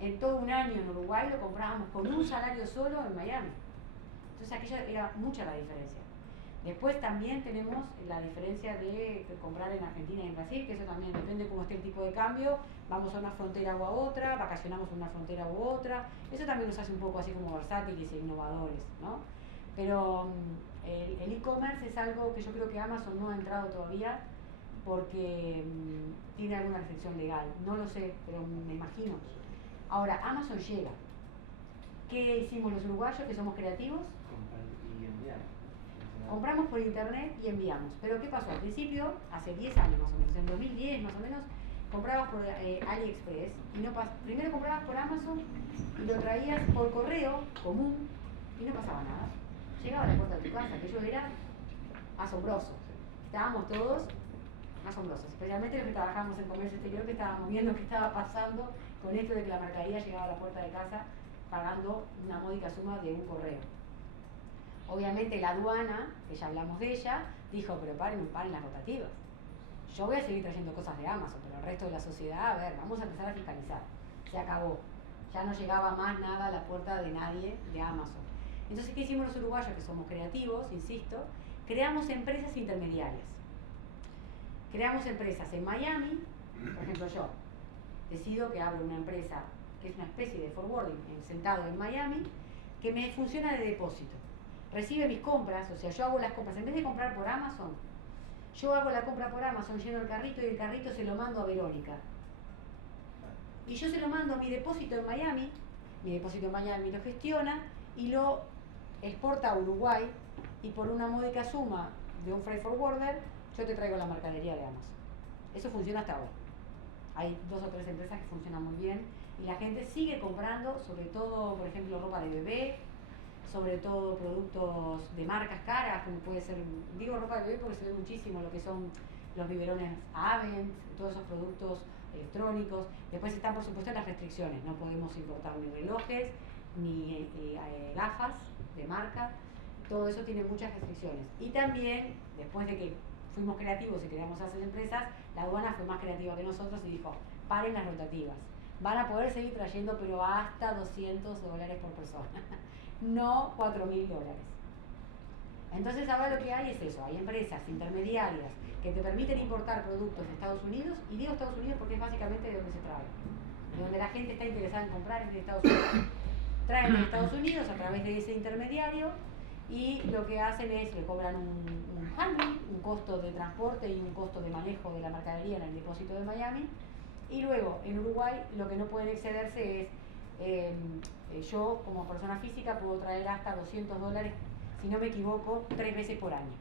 en todo un año en Uruguay, lo comprábamos con un salario solo en Miami. Entonces aquello era mucha la diferencia. Después también tenemos la diferencia de comprar en Argentina y en Brasil, que eso también depende de cómo esté el tipo de cambio. Vamos a una frontera o a otra, vacacionamos en una frontera u otra. Eso también nos hace un poco así como versátiles e innovadores, ¿no? Pero el e-commerce es algo que yo creo que Amazon no ha entrado todavía porque tiene alguna restricción legal. No lo sé, pero me imagino. Ahora, Amazon llega. ¿Qué hicimos los uruguayos que somos creativos? Y enviar. Compramos por internet y enviamos. Pero ¿qué pasó? Al principio, hace 10 años más o menos, en 2010 más o menos, comprabas por AliExpress y primero comprabas por Amazon y lo traías por correo común y no pasaba nada. Llegaba a la puerta de tu casa, que yo era asombroso. Estábamos todos asombrosos, especialmente los que trabajábamos en comercio exterior, que estábamos viendo qué estaba pasando con esto de que la mercadería llegaba a la puerta de casa pagando una módica suma de un correo. Obviamente la aduana, que ya hablamos de ella, dijo, pero paren las rotativas. Yo voy a seguir trayendo cosas de Amazon, pero el resto de la sociedad, a ver, vamos a empezar a fiscalizar. Se acabó. Ya no llegaba más nada a la puerta de nadie de Amazon. Entonces, ¿qué hicimos los uruguayos, que somos creativos, insisto? Creamos empresas intermediarias. Creamos empresas en Miami, por ejemplo yo, decido que abro una empresa que es una especie de forwarding sentado en Miami, que me funciona de depósito. Recibe mis compras, o sea, yo hago las compras, en vez de comprar por Amazon, yo hago la compra por Amazon, lleno el carrito y el carrito se lo mando a Verónica. Y yo se lo mando a mi depósito en Miami mi depósito en Miami lo gestiona y lo exporta a Uruguay, y por una módica suma de un freight forwarder yo te traigo la mercadería de Amazon. Eso funciona hasta ahora. Hay 2 o 3 empresas que funcionan muy bien y la gente sigue comprando, sobre todo, por ejemplo, ropa de bebé, sobre todo productos de marcas caras, como puede ser, digo ropa de bebé porque se ve muchísimo lo que son los biberones Avent, todos esos productos electrónicos. Después están, por supuesto, las restricciones. No podemos importar ni relojes, ni gafas de marca. Todo eso tiene muchas restricciones. Y también, después de que fuimos creativos y queríamos hacer empresas, la aduana fue más creativa que nosotros y dijo, paren las rotativas. Van a poder seguir trayendo, pero hasta $200 por persona. No $4.000. Entonces ahora lo que hay es eso, hay empresas intermediarias que te permiten importar productos de Estados Unidos, y digo Estados Unidos porque es básicamente de donde se trae, de donde la gente está interesada en comprar es de Estados Unidos. Traen de Estados Unidos a través de ese intermediario y lo que hacen es, le cobran un handling, un costo de transporte y un costo de manejo de la mercadería en el depósito de Miami, y luego en Uruguay lo que no pueden excederse es, yo como persona física puedo traer hasta $200, si no me equivoco, 3 veces por año.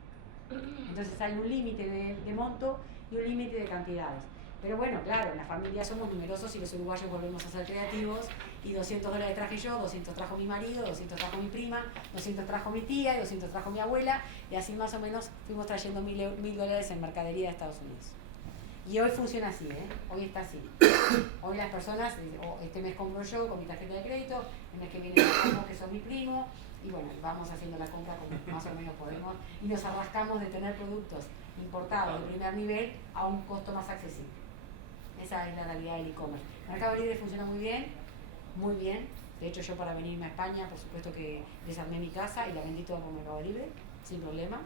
Entonces hay un límite de monto y un límite de cantidades. Pero bueno, claro, en la familia somos numerosos y los uruguayos volvemos a ser creativos, y $200 traje yo, 200 trajo mi marido, 200 trajo mi prima, 200 trajo mi tía, y 200 trajo mi abuela, y así más o menos fuimos trayendo $1.000 en mercadería de Estados Unidos. Y hoy funciona así, hoy está así. Hoy las personas, este mes compro yo con mi tarjeta de crédito, el mes que viene compramos que son mi primo, y bueno, vamos haciendo la compra como más o menos podemos, y nos arrascamos de tener productos importados de primer nivel a un costo más accesible. Esa es la realidad del e-commerce. Mercado Libre funciona muy bien, muy bien. De hecho, yo para venirme a España, por supuesto que desarmé mi casa y la vendí toda por Mercado Libre, sin problema.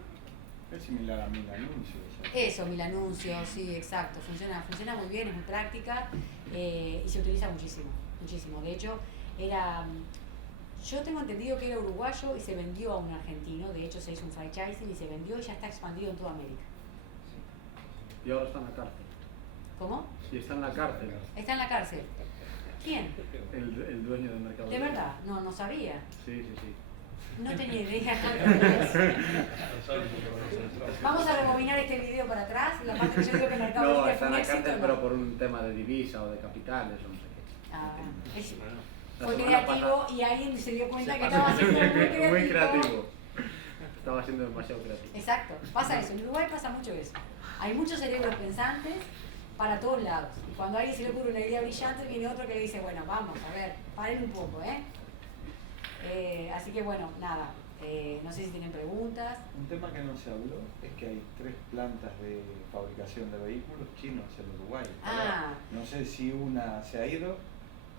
Es similar a Mil Anuncios. Eso, Mil Anuncios, sí, exacto. Funciona muy bien, es muy práctica y se utiliza muchísimo, muchísimo. De hecho, yo tengo entendido que era uruguayo y se vendió a un argentino. De hecho, se hizo un franchising y se vendió y ya está expandido en toda América. Sí. Y ahora está en la cárcel. ¿Cómo? Y está en la cárcel. Está en la cárcel. ¿Quién? El dueño del mercado. ¿De verdad? No sabía. Sí. No tenía idea. Vamos a rebobinar este video para atrás, la parte que yo digo que el Mercado No, Libre está fue en un la éxito. cárcel, No. pero por un tema de divisa o de capitales o no sé qué. Ah, La fue semana creativo pasada y alguien se dio cuenta se que pasó estaba siendo muy creativo. muy creativo. Estaba siendo demasiado creativo. Exacto, pasa eso. En Uruguay pasa mucho eso. Hay muchos cerebros pensantes para todos lados. Y cuando a alguien se le ocurre una idea brillante, viene otro que le dice, bueno, vamos, a ver, paren un poco, así que bueno, nada. No sé si tienen preguntas. Un tema que no se habló es que hay 3 plantas de fabricación de vehículos chinos en Uruguay. Ah. No sé si una se ha ido,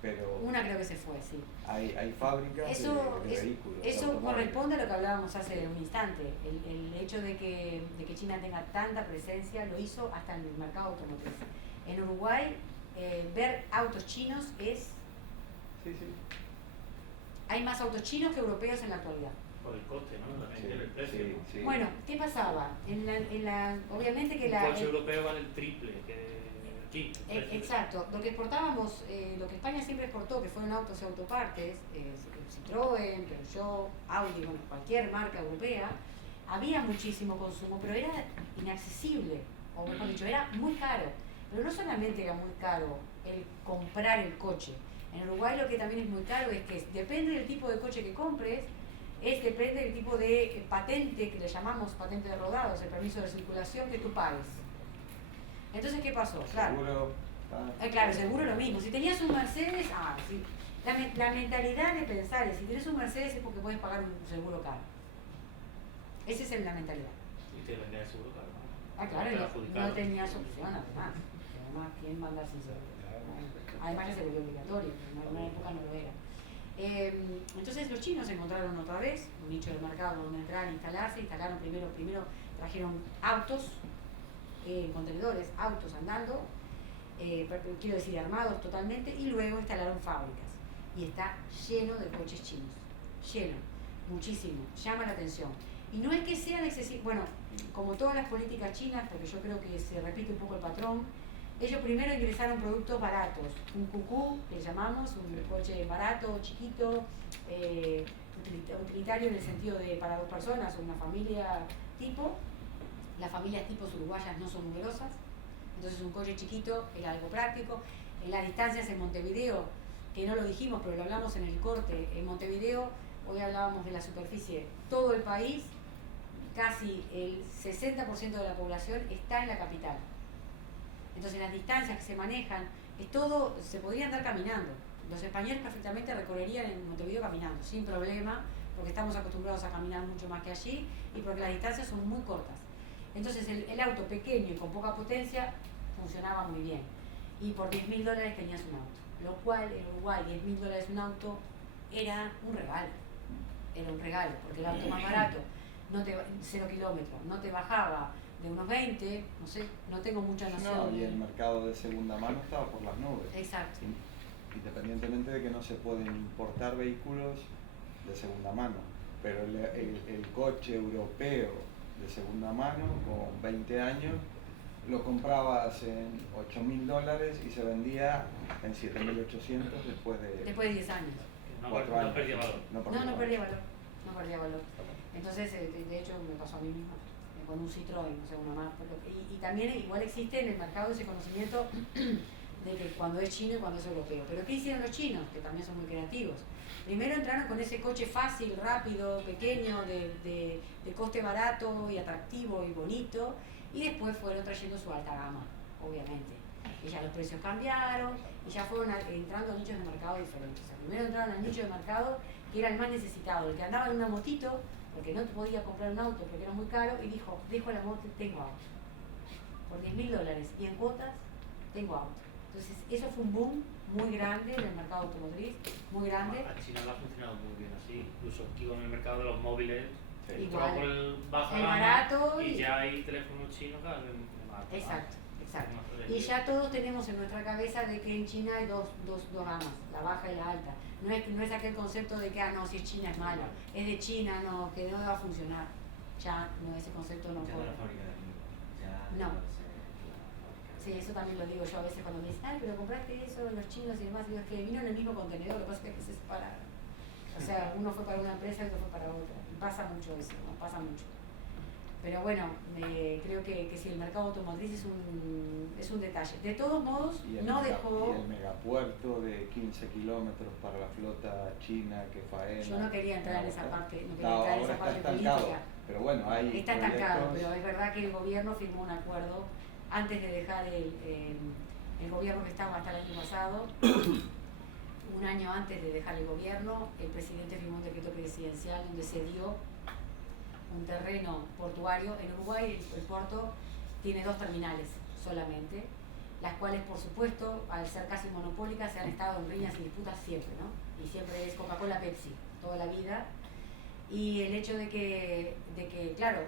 pero Una creo que se fue, sí. hay fábricas de vehículos. Eso automóviles. corresponde a lo que hablábamos hace un instante. El hecho de que China tenga tanta presencia lo hizo hasta en el mercado automotriz. En Uruguay, ver autos chinos es... Sí. Hay más autos chinos que europeos en la actualidad. Por el coste, ¿no? También el precio. Sí, sí. Bueno, ¿qué pasaba? Obviamente que Un la... coche europeo vale el triple que aquí. Exacto, lo que exportábamos, lo que España siempre exportó, que fueron autos y autopartes, Citroën, Peugeot, Audi, bueno, cualquier marca europea, había muchísimo consumo, pero era inaccesible, o mejor dicho, era muy caro. Pero no solamente era muy caro el comprar el coche. En Uruguay lo que también es muy caro es que depende del tipo de coche que compres, depende del tipo de patente, que le llamamos patente de rodados, el permiso de circulación que tú pagues. Entonces, ¿qué pasó? Claro, Seguro. claro, seguro lo mismo. Si tenías un Mercedes, sí. La mentalidad de pensar es, si tienes un Mercedes es porque puedes pagar un seguro caro. Esa es la mentalidad. Y te vendían el seguro caro. Claro, no tenías opción además. Además, ¿quién manda sin seguro? Además, el seguro obligatorio, en una época no lo era. Entonces los chinos encontraron otra vez un nicho de mercado donde entrar e instalarse. Instalaron primero trajeron autos, contenedores, autos andando, quiero decir armados totalmente, y luego instalaron fábricas. Y está lleno de coches chinos, lleno, muchísimo, llama la atención. Y no es que sean excesivos, bueno, como todas las políticas chinas, porque yo creo que se repite un poco el patrón, Ellos primero ingresaron productos baratos, un cucú, le llamamos, un coche barato, chiquito, utilitario en el sentido de para 2 personas o una familia tipo. Las familias tipos uruguayas no son numerosas, entonces un coche chiquito era algo práctico. En las distancias en Montevideo, que no lo dijimos, pero lo hablamos en el corte, en Montevideo, hoy hablábamos de la superficie, todo el país, casi el 60% de la población está en la capital. Entonces las distancias que se manejan, es todo, se podría andar caminando. Los españoles perfectamente recorrerían en Montevideo caminando, sin problema, porque estamos acostumbrados a caminar mucho más que allí y porque las distancias son muy cortas. Entonces el auto pequeño y con poca potencia funcionaba muy bien. Y por $10.000 tenías un auto. Lo cual en Uruguay $10.000 un auto era un regalo. Era un regalo, porque el auto más barato, 0 kilómetros, no te bajaba de unos 20, no sé, no tengo mucha noción. No, y el mercado de segunda mano estaba por las nubes. Exacto. Independientemente de que no se pueden importar vehículos de segunda mano, pero el coche europeo de segunda mano con 20 años lo comprabas en $8.000 y se vendía en 7.800 después de 10 años. No, 4 no años. perdía valor. No perdía valor, no perdía valor. Entonces, de hecho, me pasó a mí misma, con un Citroën, no sé, una más. Y también igual existe en el mercado ese conocimiento de que cuando es chino y cuando es europeo. Pero ¿qué hicieron los chinos? Que también son muy creativos. Primero entraron con ese coche fácil, rápido, pequeño, de coste barato y atractivo y bonito, y después fueron trayendo su alta gama, obviamente. Y ya los precios cambiaron y ya fueron entrando a nichos de mercado diferentes. O sea, primero entraron al nicho de mercado que era el más necesitado, el que andaba en una motito, porque no podía comprar un auto porque era muy caro, y dijo, dejo la moto, tengo auto. Por $10.000 y en cuotas, tengo auto. Entonces, eso fue un boom muy grande en el mercado automotriz, muy grande. A China le ha funcionado muy bien así, incluso aquí con el mercado de los móviles, Igual. por el bajo El gama, barato y y- ya hay teléfonos chinos cada vez más. Exacto, exacto. Más Y potentes. ya todos tenemos en nuestra cabeza de que en China hay dos gamas, la baja y la alta. No es aquel concepto de que, no, si es China es malo, es de China, no, que no va a funcionar. Ya, no, ese concepto no Ya fue. no es fábrica de amigos. Ya No. puede ser la fábrica. Sí, eso también lo digo yo a veces cuando me dicen, ay, pero compraste eso, los chinos y demás. Digo, es que vino en el mismo contenedor, lo que pasa es que se separaron. O sea, uno fue para una empresa y otro fue para otra. Y pasa mucho eso, ¿no? Pasa mucho. Pero bueno, creo que si el mercado automotriz es un detalle. De todos modos, Y el, no mega- dejó. y el megapuerto de 15 kilómetros para la flota china que faena. Yo no quería entrar en esa parte, no quería No, entrar en ahora esa parte está estancado, política. pero bueno, hay Está estancado, proyectos- pero es verdad que el gobierno firmó un acuerdo antes de dejar el gobierno que estaba hasta el año pasado. Un año antes de dejar el gobierno, el presidente firmó un decreto presidencial donde se dio un terreno portuario. En Uruguay el puerto tiene 2 terminales solamente, las cuales por supuesto, al ser casi monopólicas, se han estado en riñas y disputas siempre, ¿no? Y siempre es Coca-Cola, Pepsi, toda la vida. Y el hecho de que claro,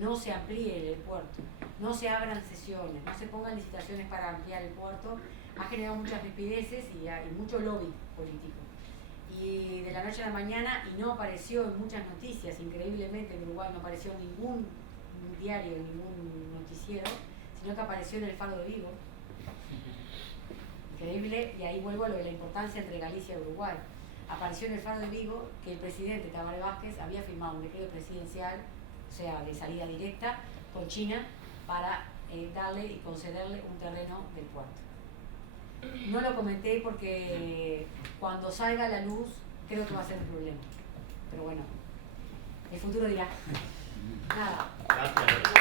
no se amplíe el puerto, no se abran sesiones, no se pongan licitaciones para ampliar el puerto, ha generado muchas rispideces y mucho lobby político. Y de la noche a la mañana, y no apareció en muchas noticias, increíblemente en Uruguay no apareció en ningún diario, en ningún noticiero, sino que apareció en el Faro de Vigo. Increíble, y ahí vuelvo a lo de la importancia entre Galicia y Uruguay. Apareció en el Faro de Vigo que el presidente Tabaré Vázquez había firmado un decreto presidencial, o sea, de salida directa, con China para darle y concederle un terreno del puerto. No lo comenté porque cuando salga a la luz creo que va a ser un problema. Pero bueno, el futuro dirá. Nada. Gracias.